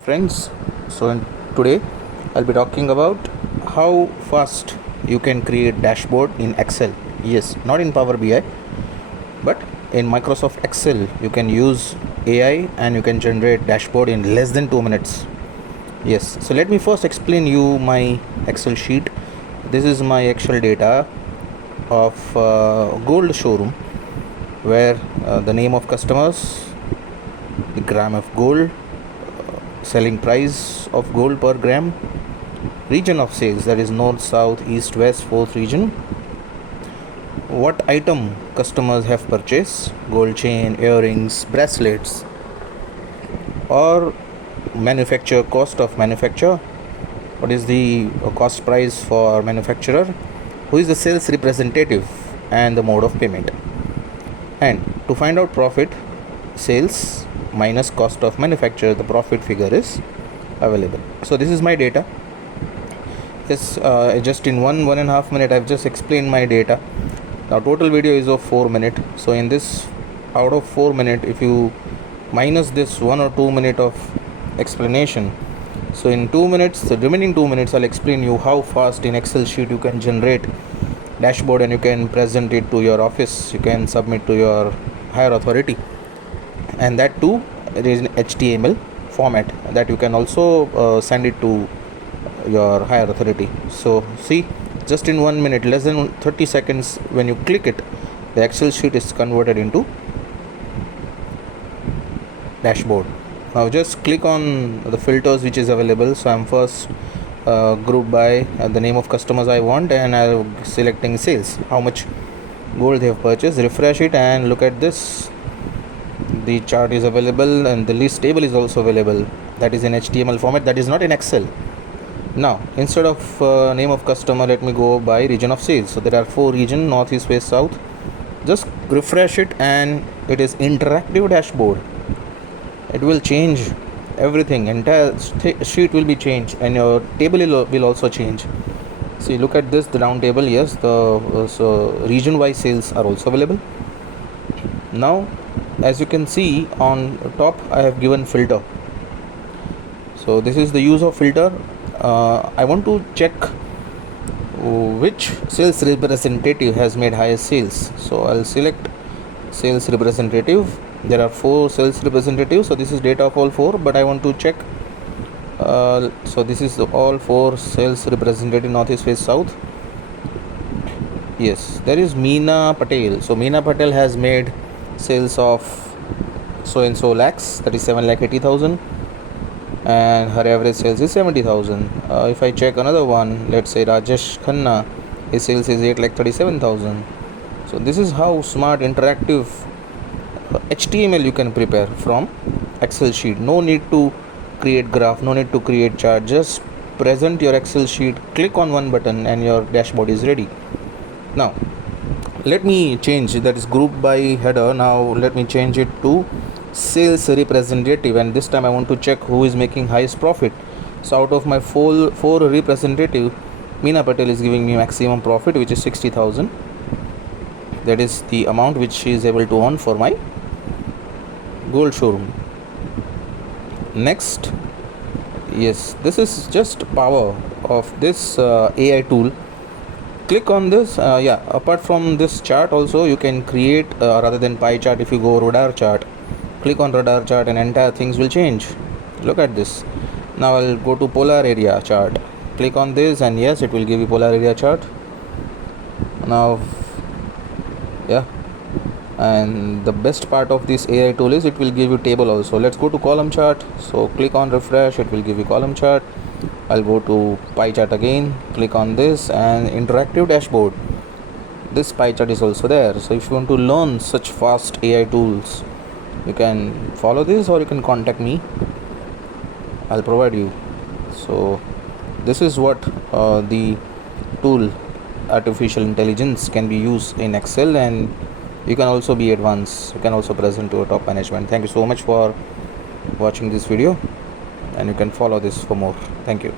Friends, today I'll be talking about how fast you can create dashboard in Excel. Yes, not in Power BI, but in Microsoft Excel you can use AI and you can generate dashboard in less than 2 minutes. Yes, so let me first explain you my Excel sheet. This is my Excel data of gold showroom, where the name of customers, the gram of gold, selling price of gold per gram, region of sales, that is north, south, east, west, fourth region, what item customers have purchased, gold chain, earrings, bracelets, or manufacture cost of manufacture, what is the cost price for manufacturer, who is the sales representative, and the mode of payment. And to find out profit, sales minus cost of manufacture, the profit figure is available. So this is my data. Yes, just in one and a half minute I've just explained my data. Now total video is of 4 minutes. So in this, out of 4 minutes, if you minus this 1 or 2 minutes of explanation, so in 2 minutes, the remaining 2 minutes, I'll explain you how fast in Excel sheet you can generate dashboard and you can present it to your office, you can submit to your higher authority, and that too it is in HTML format that you can also send it to your higher authority. So see, just in 1 minute, less than 30 seconds, when you click it, the Excel sheet is converted into dashboard. Now just click on the filters which is available. So I'm first grouped by the name of customers I want, and I'm selecting sales, how much gold they have purchased. Refresh it and look at this. The chart is available and the list table is also available. That is in HTML format, that is not in Excel. Now instead of name of customer, let me go by region of sales. So there are 4 regions: north, east, west, south. Just refresh it and it is interactive dashboard. It will change everything, entire sheet will be changed, and your table will also change. See, look at this, the round table. Yes, the so region wise sales are also available. Now as you can see on top, I have given filter. So this is the use of filter. I want to check which sales representative has made highest sales. So I'll select sales representative. There are 4 sales representatives, so this is data of all 4, but I want to check. So this is all 4 sales representative, north, east, west, south. Yes, there is Meena Patel. So Meena Patel has made sales of so and so lakhs, that is 7,80,000, and her average sales is 70,000. If I check another one, let's say Rajesh Khanna, his sales is 8,37,000. So this is how smart interactive HTML you can prepare from Excel sheet. No need to create graph, no need to create chart. Just present your Excel sheet, click on one button and your dashboard is ready. Now let me change, that is group by header. Now let me change it to sales representative, and this time I want to check who is making highest profit. So out of my 4 representative, Meena Patel is giving me maximum profit, which is 60,000. That is the amount which she is able to earn for my gold showroom. Next, yes, this is just power of this AI tool. Click on this. Apart from this chart also you can create rather than pie chart, if you go radar chart, click on radar chart and entire things will change. Look at this. Now I'll go to polar area chart, click on this, and yes, it will give you polar area chart. Now and the best part of this AI tool is it will give you table also. Let's go to column chart. So click on refresh, it will give you column chart. I'll go to pie chart again, click on this, and interactive dashboard. This pie chart is also there. So if you want to learn such fast AI tools, you can follow this or you can contact me, I'll provide you. So this is what the tool artificial intelligence can be used in Excel, and you can also be advanced, you can also present to a top management. Thank you so much for watching this video, and you can follow this for more. Thank you.